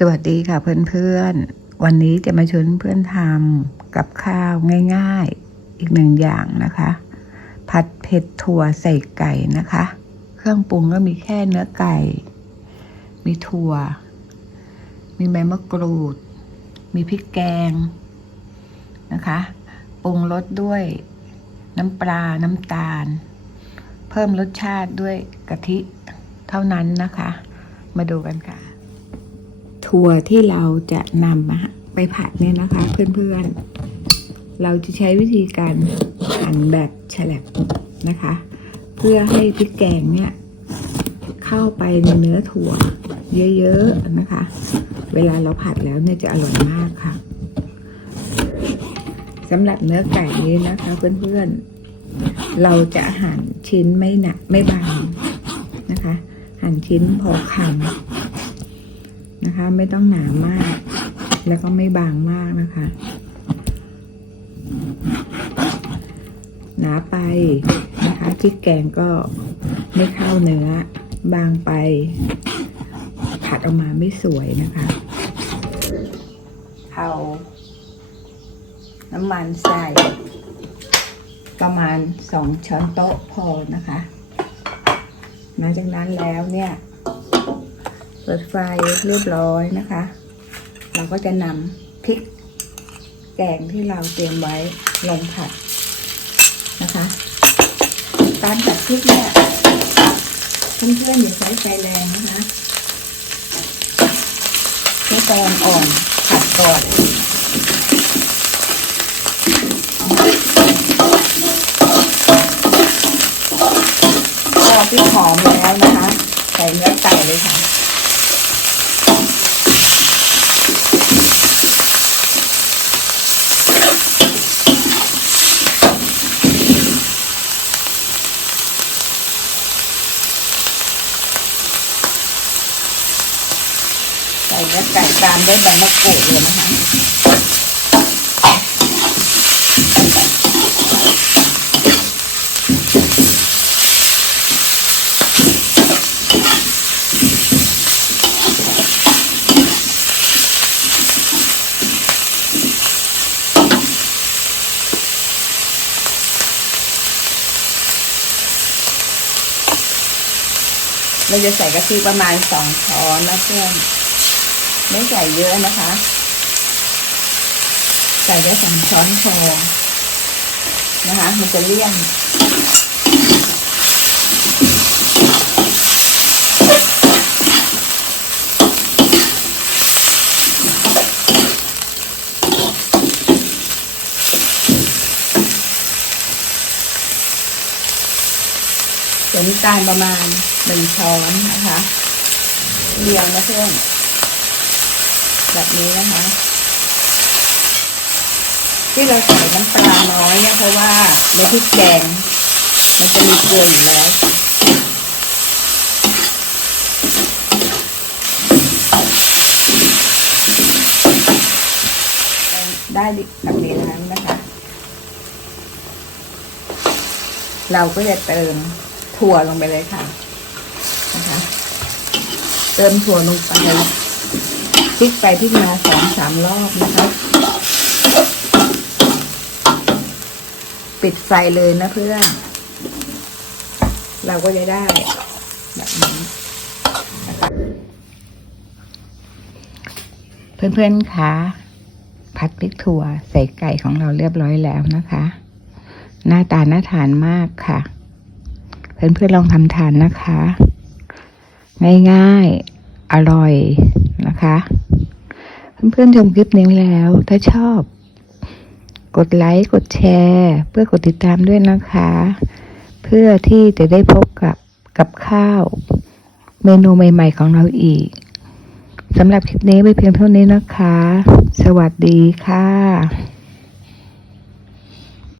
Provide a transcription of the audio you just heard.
สวัสดีค่ะเพื่อนๆ วันนี้จะมาชวนเพื่อนทำกับข้าวง่ายๆ อีกหนึ่งอย่างนะคะ ผัดเผ็ดถั่วใส่ไก่นะคะ เครื่องปรุงก็มีแค่เนื้อไก่ มีถั่ว มีใบมะกรูด มีพริกแกงนะคะปรุงรสด้วยน้ำปลา น้ำตาล เพิ่มรสชาติด้วยกะทิเท่านั้นนะคะ มาดูกันค่ะ ถั่วที่เราจะนำมาไปผัดเนี่ยนะคะ เพื่อนๆ เราจะใช้วิธีการหั่นแบบแฉลบนะคะ เพื่อให้พริกแกงเนี่ยเข้าไปในเนื้อถั่วเยอะๆนะคะ เวลาเราผัดแล้วเนี่ยจะอร่อยมากค่ะสำหรับเนื้อไก่นี้นะคะเพื่อนๆ เราจะหั่นชิ้นไม่หนักไม่บางนะคะ หั่นชิ้นพอคำ นะคะ ไม่ต้องหนามาก แล้วก็ไม่บางมากนะคะ หนาไปนะคะพริกแกงก็ไม่เข้าเนื้อ บางไป ผัดออกมาไม่สวยนะคะเอาน้ำมันใส่ประมาณสองช้อนโต๊ะพอนะคะ หลังจากนั้นแล้วเนี่ย เปิดไฟเรียบร้อยนะคะ เราก็จะนำพริกแกงที่เราเตรียมไว้ลงผัดนะคะ การผัดพริกเนี่ยเพื่อนๆอย่าใช้ไฟแรงนะคะใช้ไฟอ่อนผัดก่อนพอพริกหอมแล้วนะคะ ใส่เนื้อไก่เลยค่ะ ส่เนื้อไก่ตามด้วยใบมะกรูดเลยนะคะเราจะใส่กะทิประมาณสองช้อนนะเพื่อน ไม่ใส่เยอะนะคะ ใส่ได้สองช้อนพอนะคะ มันจะเลี่ยนใส่น้ำตาลประมาณหนึ่งช้อนนะคะเดียวนะเพื่อน แบบนี้นะคะ ที่เราใส่น้ำปลาน้อยเนี่ยเพราะว่าในพริกแกง มันจะมีเกลืออยู่แล้วได้แบบนี้แล้วนะคะ เราก็จะเติมถั่วลงไปเลยค่ะ นะคะ เติมถั่วลงไป พลิกไปพลิกมาสองสามรอบนะคะ ปิดไฟเลยนะเพื่อน เราก็จะได้แบบนี้นะะเพื่อนๆคะผัดพริกถั่วใส่ไก่ของเราเรียบร้อยแล้วนะคะ หน้าตาน่าทานมากค่ะ เพื่อนๆลองทำทานนะคะ ง่ายๆ อร่อยนะคะ เพื่อนๆชมคลิปนี้แล้ว ถ้าชอบ กดไลค์กดแชร์ เพื่อกดติดตามด้วยนะคะ เพื่อที่จะได้พบกับกับข้าว เมนูใหม่ ๆ ของเราอีกสำหรับคลิปนี้ไปเพียงเท่านี้นะคะ สวัสดีค่ะ